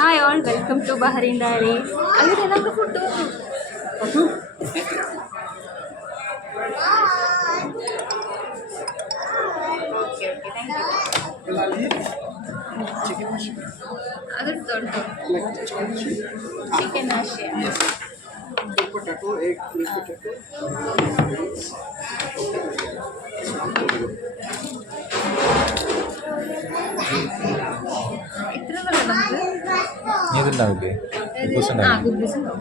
Hi all, welcome to Bahrain Diaries. Are you ready for food? Okay, thank you. അതെടുത്തോട്ടോ chicken ആശയ एक potato एक grill potato ഇത്ര നല്ല നമുക്ക് നീ ഇതുണ്ടാവില്ലേ ഗുബൂസ് ഉണ്ടാവും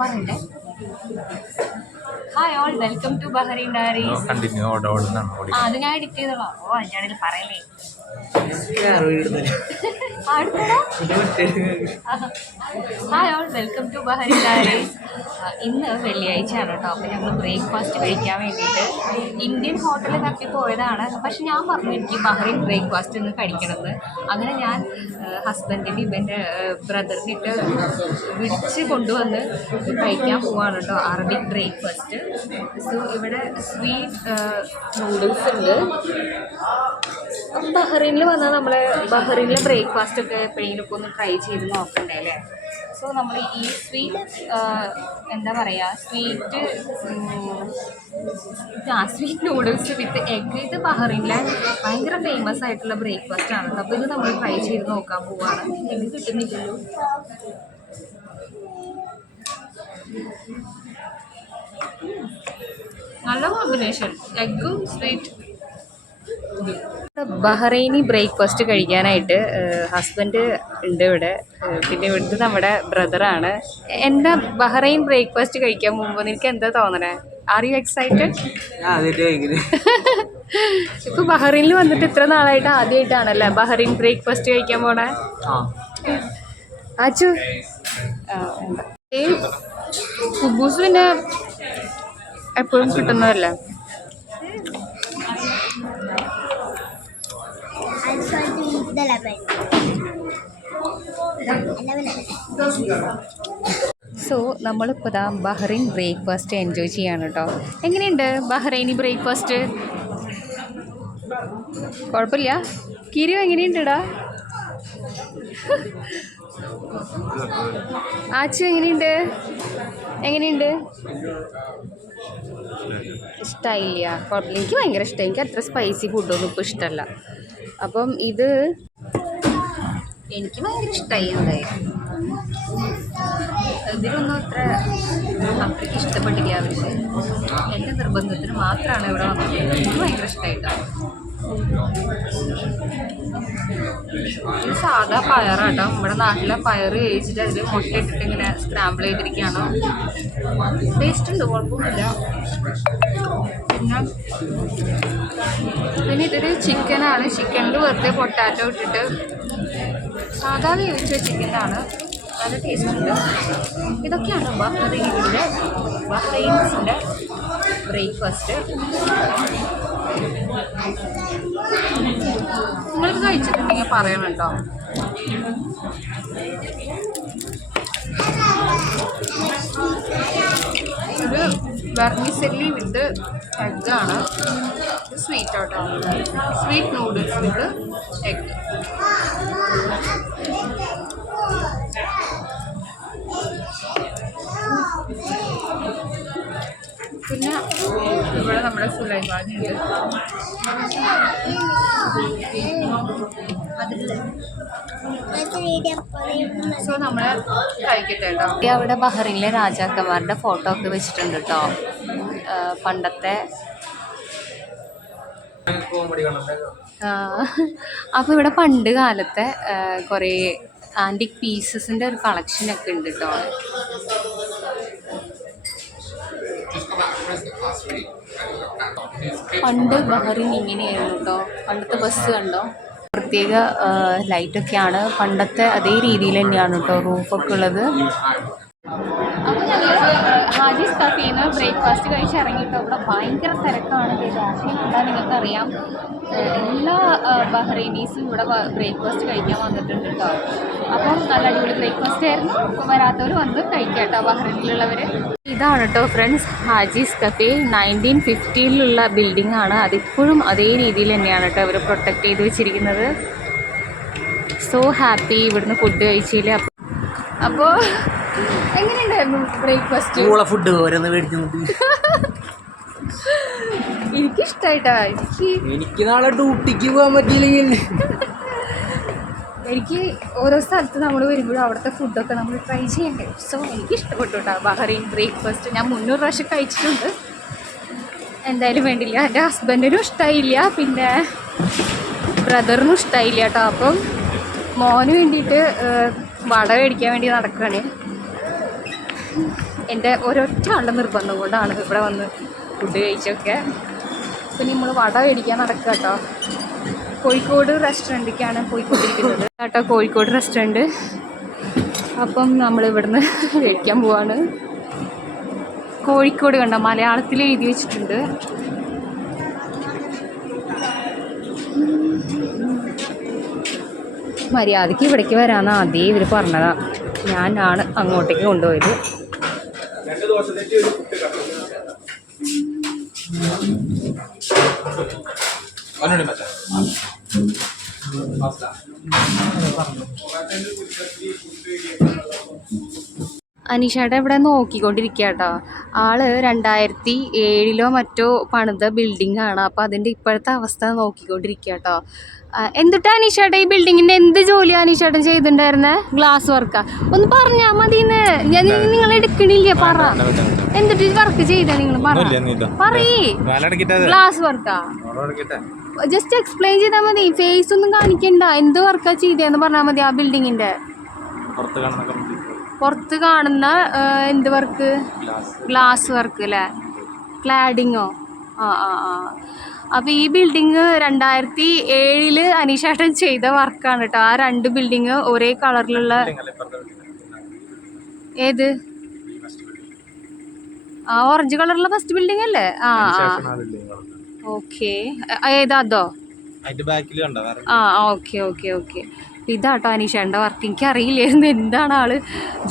പറയണ്ടേ hi all welcome to Bahrain diaries continue ഓടുന്നാണ് അത് ഞാൻ എഡിറ്റ് ചെയ്തോളാം അതിൻ്റെ പറയല്ലേ hi all welcome to Bahrain diaries. ഇന്ന് വെള്ളിയാഴ്ചയാണ് കേട്ടോ. അപ്പോൾ ഞങ്ങൾ ബ്രേക്ക്ഫാസ്റ്റ് കഴിക്കാൻ വേണ്ടിയിട്ട് ഇന്ത്യൻ ഹോട്ടലിൽ തപ്പിപ്പോയതാണ്. പക്ഷെ ഞാൻ പറഞ്ഞു എനിക്ക് ബഹ്റൈൻ ബ്രേക്ക്ഫാസ്റ്റ് ഒന്ന് കഴിക്കണമെന്ന്. അങ്ങനെ ഞാൻ ഹസ്ബൻഡിൻ്റെ ഇവൻ്റെ ബ്രദറിനിട്ട് വിളിച്ച് കൊണ്ടുവന്ന് കഴിക്കാൻ പോവാണ് കേട്ടോ അറബിക് ബ്രേക്ക്ഫാസ്റ്റ്. സോ ഇവിടെ സ്വീറ്റ് നൂഡിൽസ് ഉണ്ട്. ബഹ്റൈനിൽ വന്നാൽ നമ്മൾ ബഹ്റൈനിലെ ബ്രേക്ക്ഫാസ്റ്റ് ഒക്കെ എപ്പോഴെങ്കിലും ഒന്ന് ട്രൈ ചെയ്ത് നോക്കണ്ടേ അല്ലേ. സോ നമ്മൾ ഈ സ്വീറ്റ് എന്താ പറയുക സ്വീറ്റ് നൂഡിൽസ് വിത്ത് എഗ് ഇത് ബഹ്റൈനിലെ ഭയങ്കര ഫേമസ് ആയിട്ടുള്ള ബ്രേക്ക്ഫാസ്റ്റ് ആണ്. അപ്പോൾ ഇത് നമ്മൾ ട്രൈ ചെയ്ത് നോക്കാൻ പോവാണ്. എഗ് കിട്ടുന്നില്ലല്ലോ. നല്ല കോമ്പിനേഷൻ എഗ്ഗും സ്വീറ്റ്. ബഹ്റൈനി ബ്രേക്ക്ഫാസ്റ്റ് കഴിക്കാനായിട്ട് ഹസ്ബൻഡ് ഉണ്ട് ഇവിടെ. പിന്നെ ഇവിടുത്തെ നമ്മുടെ ബ്രദറാണ്. എന്താ ബഹ്റൈൻ ബ്രേക്ക്ഫാസ്റ്റ് കഴിക്കാൻ പോകുമ്പോൾ നിനക്ക് എന്താ തോന്നണേ? Are you excited? ഇപ്പൊ ബഹ്റൈനിൽ വന്നിട്ട് ഇത്ര നാളായിട്ട് ആദ്യമായിട്ടാണല്ലേ ബഹ്റൈൻ ബ്രേക്ക്ഫാസ്റ്റ് കഴിക്കാൻ പോണേ? ആച്ചു ഈ കുബൂസ് പിന്നെ എപ്പോഴും കിട്ടുന്നതല്ലേ. സോ നമ്മളിപ്പോൾ ദാ ബഹ്റൈൻ ബ്രേക്ക്ഫാസ്റ്റ് എൻജോയ് ചെയ്യാണ് കേട്ടോ. എങ്ങനെയുണ്ട് ബഹ്റൈനി ബ്രേക്ക്ഫാസ്റ്റ്? കുഴപ്പമില്ല. കിരു എങ്ങനെയുണ്ടടാ? ആച്ചു എങ്ങനെയുണ്ട്? ഇഷ്ടമായില്ല? കുഴപ്പമില്ല. എനിക്ക് ഭയങ്കര ഇഷ്ടമായി. എനിക്ക് അത്ര സ്പൈസി ഫുഡൊന്നും ഇപ്പോൾ ഇഷ്ടമല്ല. അപ്പം ഇത് എനിക്ക് ഭയങ്കര ഇഷ്ടമായി. എന്തായാലും ഇതിലൊന്നും അത്രയ്ക്ക് ഇഷ്ടപ്പെട്ടില്ല അവർക്ക്. എൻ്റെ നിർബന്ധത്തിന് മാത്രമാണ് ഇവിടെ വന്നത്. എനിക്ക് ഭയങ്കര ഇഷ്ടമായിട്ടാണ്. ഇത് സാധാ പയറാട്ടോ. നമ്മുടെ നാട്ടിലെ പയർ വേവിച്ചിട്ട് അതിൽ മുട്ട ഇട്ടിട്ട് ഇങ്ങനെ സ്ക്രാമ്പിൾ ചെയ്തിരിക്കുകയാണ്. ടേസ്റ്റ് ഉണ്ട്, കുഴപ്പമൊന്നുമില്ല. പിന്നെ ഇതൊരു ചിക്കനാണ്. ചിക്കനിൽ വെറുതെ പൊട്ടാറ്റോ ഇട്ടിട്ട് സാധാ വേവിച്ച ചിക്കനാണ്. നല്ല ടേസ്റ്റ് ഉണ്ട്. ഇതൊക്കെയാണ് ബഹ്റൈൻസിൻ്റെ ബ്രേക്ക്ഫാസ്റ്റ്. നിങ്ങൾക്ക് കഴിച്ചിട്ടുണ്ടെങ്കിൽ പറയണം കേട്ടോ. ഇത് വെർമിസെല്ലി വിത്ത് എഗ്ഗാണ്. ഇത് സ്വീറ്റ് ആട്ടോ. സ്വീറ്റ് നൂഡിൽസ് വിത്ത് എഗ്. പിന്നെ ഇവിടെ നമ്മുടെ സുലൈമാനി ഉണ്ട്. സോ നമ്മൾ കഴിക്കട്ടെ കേട്ടോ. അവിടെ ബഹ്റൈനിലെ രാജാക്കന്മാരുടെ ഫോട്ടോ ഒക്കെ വെച്ചിട്ടുണ്ട് കേട്ടോ. പണ്ടത്തെ. അപ്പോൾ ഇവിടെ പണ്ട് കാലത്തെ കുറേ ആൻറ്റിക് പീസസിൻ്റെ ഒരു കളക്ഷനൊക്കെ ഉണ്ട് കേട്ടോ. പണ്ട് ബഹ്റൈൻ ഇങ്ങനെയായിരുന്നു കേട്ടോ. പണ്ടത്തെ ബസ് കണ്ടോ? പ്രത്യേക ലൈറ്റൊക്കെയാണ്. പണ്ടത്തെ അതേ രീതിയിൽ തന്നെയാണ് കേട്ടോ റൂഫൊക്കെ ഉള്ളത്. അപ്പോൾ ഞങ്ങൾ ഹാജീസ് കഫേയിൽ നിന്ന് ബ്രേക്ക്ഫാസ്റ്റ് കഴിച്ച് ഇറങ്ങിയിട്ടോ. ഇവിടെ ഭയങ്കര തിരക്കാണ്. രാഷ്ട്രീയം എന്താ നിങ്ങൾക്കറിയാം. എല്ലാ ബഹ്റൈനീസും ഇവിടെ ബ്രേക്ക്ഫാസ്റ്റ് കഴിക്കാൻ വന്നിട്ടുണ്ട് കേട്ടോ. അപ്പം നല്ല അടിപൊളി ബ്രേക്ക്ഫാസ്റ്റ് ആയിരുന്നു. അപ്പോൾ വരാത്തവർ വന്ന് കഴിക്കാം കേട്ടോ ബഹ്റൈനിലുള്ളവർ. ഇതാണ് കേട്ടോ ഫ്രണ്ട്സ് ഹാജീസ് കഫേ. 1950-ലുള്ള ബിൽഡിംഗ് ആണ്. അതിപ്പോഴും അതേ രീതിയിൽ തന്നെയാണ് കേട്ടോ അവർ പ്രൊട്ടക്റ്റ് ചെയ്ത് വെച്ചിരിക്കുന്നത്. സോ ഹാപ്പി ഇവിടുന്ന് ഫുഡ് കഴിച്ചില്ല. അപ്പോൾ എങ്ങനെയുണ്ടായിരുന്നു ബ്രേക്ക്ഫാസ്റ്റ്? ഫുഡ് ഓരോന്ന് മേടിച്ചു. എനിക്കിഷ്ടായിട്ടാ. എനിക്ക് നാളെ ഡ്യൂട്ടിക്ക് പോകാൻ പറ്റിയില്ലെങ്കിൽ എനിക്ക് ഓരോ സ്ഥലത്ത് നമ്മൾ വരുമ്പോഴും അവിടുത്തെ ഫുഡൊക്കെ നമ്മൾ ട്രൈ ചെയ്യണ്ടേ. സോ എനിക്ക് ഇഷ്ടപ്പെട്ടു കേട്ടോ ബഹ്റൈൻ ബ്രേക്ക്ഫാസ്റ്റ്. ഞാൻ 300 പ്രാവശ്യം കഴിച്ചിട്ടുണ്ട്. എന്തായാലും വേണ്ടില്ല, എൻ്റെ ഹസ്ബൻഡിനും ഇഷ്ടമായില്ല, പിന്നെ ബ്രദറിനും ഇഷ്ടമായില്ല കേട്ടോ. അപ്പം മോന് വേണ്ടിയിട്ട് വട മേടിക്കാൻ വേണ്ടി നടക്കുകയാണ്. എൻ്റെ ഒരൊറ്റ ആളുടെ നിർബന്ധം കൊണ്ടാണ് ഇവിടെ വന്ന് ഫുഡ് കഴിച്ചൊക്കെ. പിന്നെ നമ്മൾ വട മേടിക്കാൻ നടക്കുക കേട്ടോ. കോഴിക്കോട് റെസ്റ്റോറൻറ്റിലേക്കാണ് പോയിക്കൊണ്ടിരിക്കുന്നത് കേട്ടോ, കോഴിക്കോട് റെസ്റ്റോറൻറ്റ്. അപ്പം നമ്മൾ ഇവിടുന്ന് കഴിക്കാൻ പോവാണ്. കോഴിക്കോട് കണ്ടോ, മലയാളത്തിൽ എഴുതി വെച്ചിട്ടുണ്ട്. മര്യാദയ്ക്ക് ഇവിടേക്ക് വരാമെന്ന് ആദ്യം ഇവർ പറഞ്ഞതാ. ഞാനാണ് അങ്ങോട്ടേക്ക് കൊണ്ടുപോയത്. അനീഷേട്ടൻ ഇവിടെ നോക്കിക്കൊണ്ടിരിക്കുക കേട്ടോ. ആള് 2007 മറ്റോ പണിത ബിൽഡിംഗ് ആണ്. അപ്പം അതിൻ്റെ ഇപ്പോഴത്തെ അവസ്ഥ നോക്കിക്കൊണ്ടിരിക്കുക കേട്ടോ. എന്തിട്ടാ അനീഷേട്ടൻ ഈ ബിൽഡിങ്ങിൻ്റെ എന്ത് ജോലിയാണ് അനീഷേട്ടൻ ചെയ്തിട്ടുണ്ടായിരുന്നേ? ഗ്ലാസ് വർക്കാ? ഒന്ന് പറഞ്ഞാൽ മതിന്ന്. ഞാൻ നിങ്ങൾ എടുക്കണില്ല, പറ എന്തിട്ട് വർക്ക് ചെയ്ത നിങ്ങൾ പറയേ. ഗ്ലാസ് വർക്കാ? ജസ്റ്റ് എക്സ്പ്ലെയിൻ ചെയ്താൽ മതി, ഫേസ് ഒന്നും കാണിക്കണ്ട. എന്ത് വർക്കാ ചെയ്തതെന്ന് പറഞ്ഞാൽ മതി. ആ ബിൽഡിങ്ങിൻ്റെ പുറത്ത് കാണുന്ന എന്ത് വർക്ക്? ഗ്ലാസ് വർക്ക് അല്ലേ? ക്ലാഡിങ്ങോ? ആ ആ ആ. അപ്പോൾ ഈ ബിൽഡിങ് 2007 അനീഷേട്ടൻ ചെയ്ത വർക്കാണ് കേട്ടോ. ആ 2 ബിൽഡിങ് ഒരേ കളറിലുള്ള. ഏത്? ആ ഓറഞ്ച് കളറുള്ള ഫസ്റ്റ് ബിൽഡിംഗ് അല്ലേ? ആ ആ ഓക്കെ. ഏതാ അതോ? ആ ഓക്കെ ഓക്കെ ഓക്കെ. ഇതാട്ടോ അനീഷേട്ടൻ്റെ വർക്ക്. എനിക്ക് അറിയില്ലായിരുന്നു എന്താണ് ആള്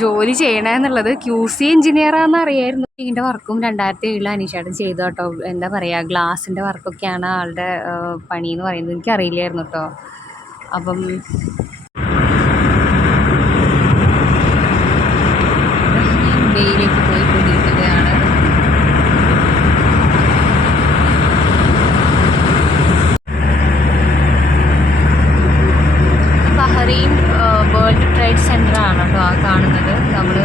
ജോലി ചെയ്യണമെന്നുള്ളത്. QC എഞ്ചിനീയറാണെന്ന് അറിയായിരുന്നു. ഇതിൻ്റെ വർക്കും 2007 അനീഷേട്ടൻ ചെയ്തു കേട്ടോ. എന്താ പറയുക, ഗ്ലാസിൻ്റെ വർക്കൊക്കെയാണ് ആളുടെ പണി എന്ന് പറയുന്നത്. എനിക്കറിയില്ലായിരുന്നു കേട്ടോ. അപ്പം മുംബൈയിലേക്ക് പോയിക്കൊണ്ടിരിക്കുകയാണ്. ബഹ്റൈൻ വേൾഡ് ട്രേഡ് സെൻ്റർ ആണ് കേട്ടോ ആ കാണുന്നത്. നമ്മൾ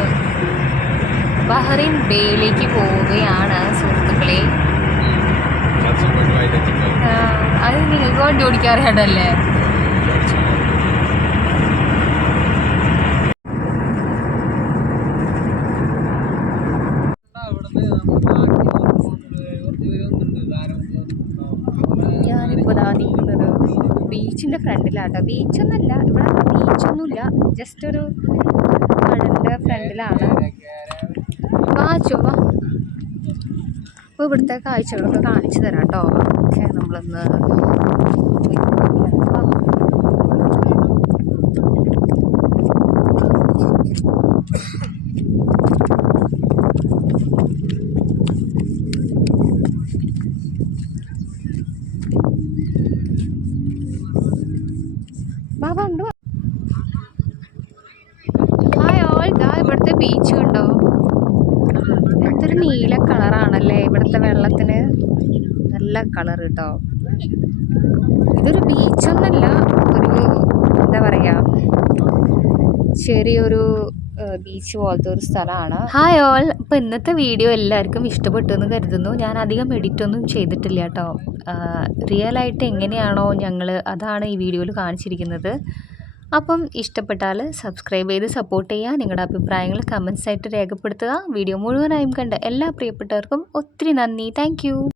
ബഹ്റൈൻ ബേയിലേക്ക് പോവുകയാണ് സുഹൃത്തുക്കളെ. അത് നിങ്ങൾക്ക് വണ്ടി ഓടിക്കാൻ അറിയാണ്ടല്ലേ? ഞാനിപ്പോൾ നിൽക്കുന്നത് ബീച്ചിൻ്റെ ഫ്രണ്ടിലാട്ടോ. ബീച്ചൊന്നുമല്ല, ഇവിടെ ബീച്ചൊന്നുമില്ല, ജസ്റ്റ് ഒരു കടലിൻ്റെ ഫ്രണ്ടിലാണ്. വാ. അപ്പോൾ ഇവിടുത്തെ കാഴ്ചകളൊക്കെ കാണിച്ചു തരാം കേട്ടോ. ഓക്കെ, നമ്മളൊന്ന് ഉണ്ട്. ഹായ് ഓൾ, ഇവിടുത്തെ ബീച്ച് കണ്ടോ? എന്തൊരു നീല കളറാണല്ലേ ഇവിടുത്തെ വെള്ളത്തിന്. നല്ല കളർ കേട്ടോ. ഇതൊരു ബീച്ചൊന്നല്ല, ഒരു എന്താ പറയുക, ചെറിയൊരു ബീച്ച് പോലത്തെ ഒരു സ്ഥലമാണ്. ഹായ് ഓൾ, അപ്പോൾ ഇന്നത്തെ വീഡിയോ എല്ലാവർക്കും ഇഷ്ടപ്പെട്ടു എന്ന് കരുതുന്നു. ഞാൻ അധികം എഡിറ്റൊന്നും ചെയ്തിട്ടില്ല കേട്ടോ. റിയലായിട്ട് എങ്ങനെയാണോ ഞങ്ങൾ, അതാണ് ഈ വീഡിയോയിൽ കാണിച്ചിരിക്കുന്നത്. അപ്പം ഇഷ്ടപ്പെട്ടാൽ സബ്സ്ക്രൈബ് ചെയ്ത് സപ്പോർട്ട് ചെയ്യുക. നിങ്ങളുടെ അഭിപ്രായങ്ങൾ കമൻസ് ആയിട്ട് രേഖപ്പെടുത്തുക. വീഡിയോ മുഴുവനായും കണ്ട എല്ലാ പ്രിയപ്പെട്ടവർക്കും ഒത്തിരി നന്ദി. താങ്ക്